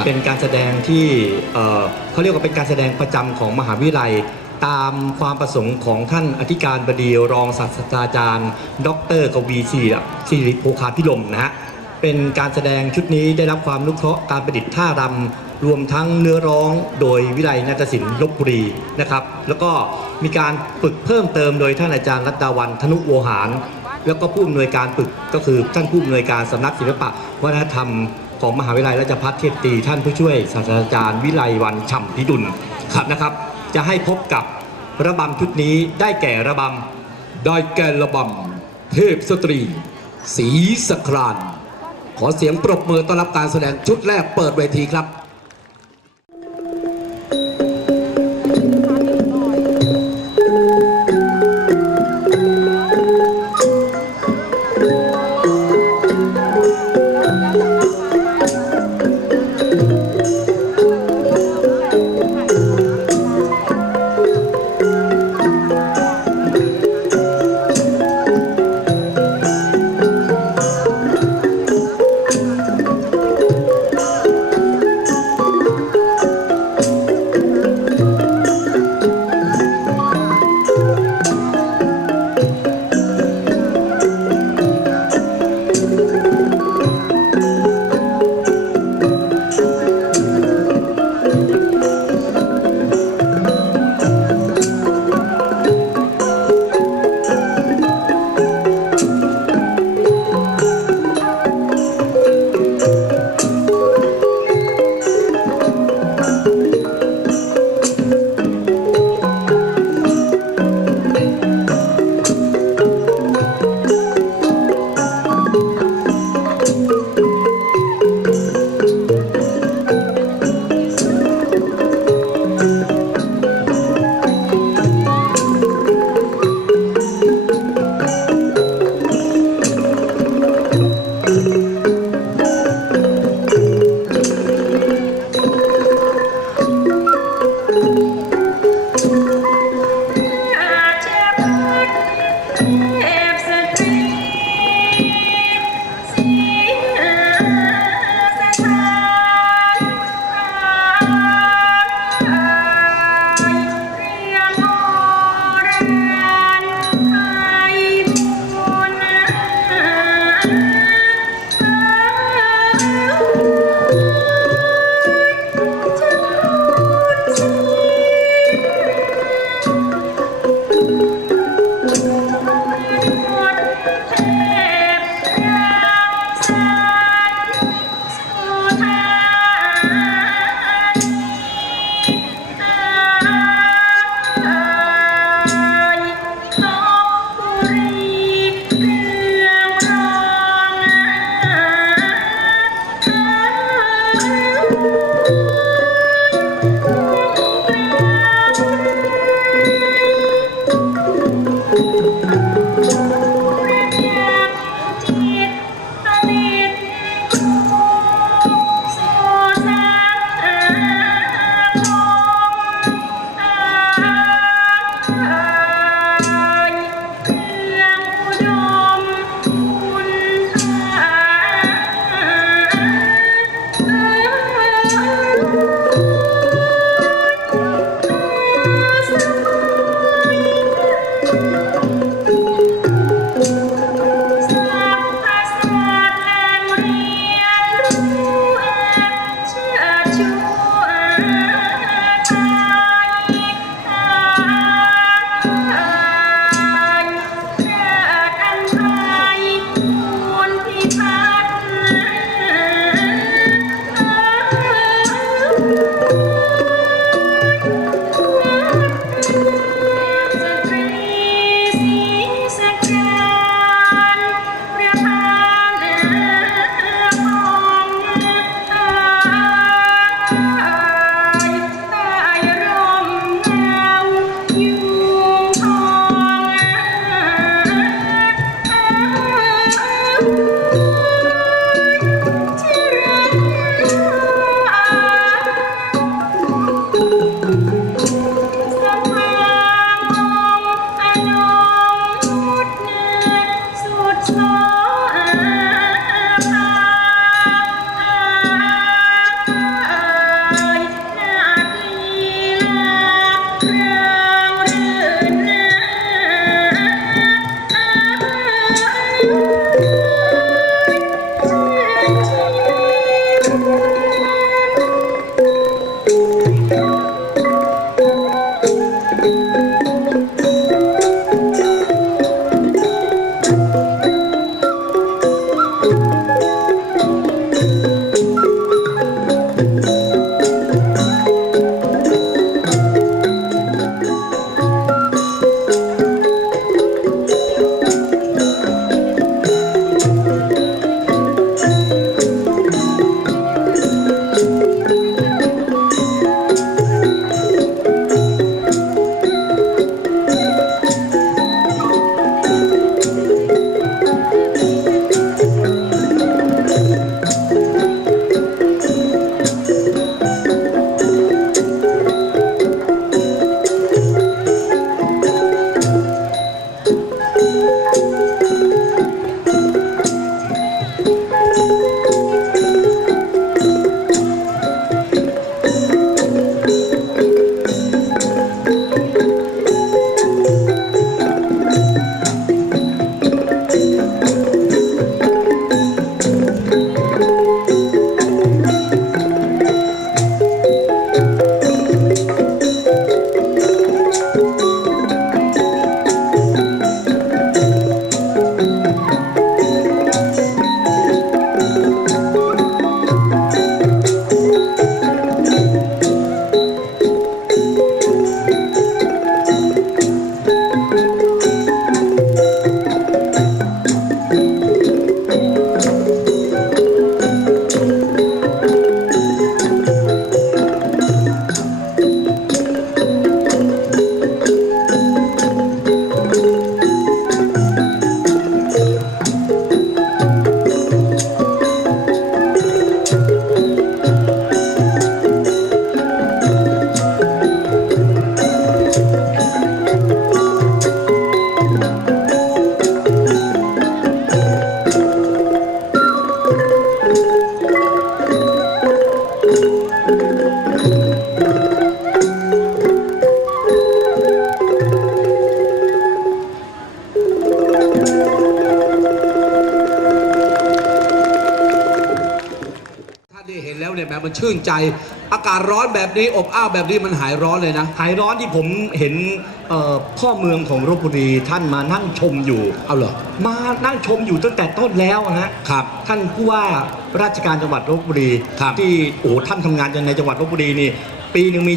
ครับ เป็นการแสดงที่เอ่อเขาเรียกว่าเป็นการแสดงประจำของมหาวิทยาลัย ตามความประสงค์ของท่านอธิการบดีรองศาสตราจารย์ ดรกวีศิริศิริโภคาพิลมนะฮะ เป็นการแสดงชุดนี้ได้รับความอนุเคราะห์การประดิษฐ์ท่ารำรวมทั้งเนื้อร้องโดยวิไลนาฏศิลป์ลบบุรีนะครับ แล้วก็มีการฝึกเพิ่มเติมโดยท่านอาจารย์รัตดาวันธนุโวหาร แล้วก็ผู้อำนวยการฝึกก็คือท่านผู้อำนวยการสำนักศิลปะวัฒนธรรม ของมหาวิทยาลัยราชภัฏเทพตีท่านผู้ช่วยศาสตราจารย์วิไลวันฉ่ำพิดุลครับนะครับ จะให้พบกับระบำชุดนี้ได้แก่ระบำได้แก่ระบำเทพสตรี สีสคราน ขอเสียงปรบมือต้อนรับการแสดงชุดแรกเปิดเวทีครับ Música มมันชื่นใจ อากาศร้อนแบบนี้อบอ้าวแบบนี้มันหายร้อนเลยนะ หายร้อนที่ผมเห็นเอ่อพ่อเมืองของลบบุรีท่านมานั่งชมอยู่ เอาเหรอ มานั่งชมอยู่ตั้งแต่ต้นแล้วนะฮะครับ ท่านผู้ว่าราชการจังหวัดลบบุรีครับ ที่โอ้โหท่านทำงานในจังหวัดลบบุรีนี่ปีหนึ่งมี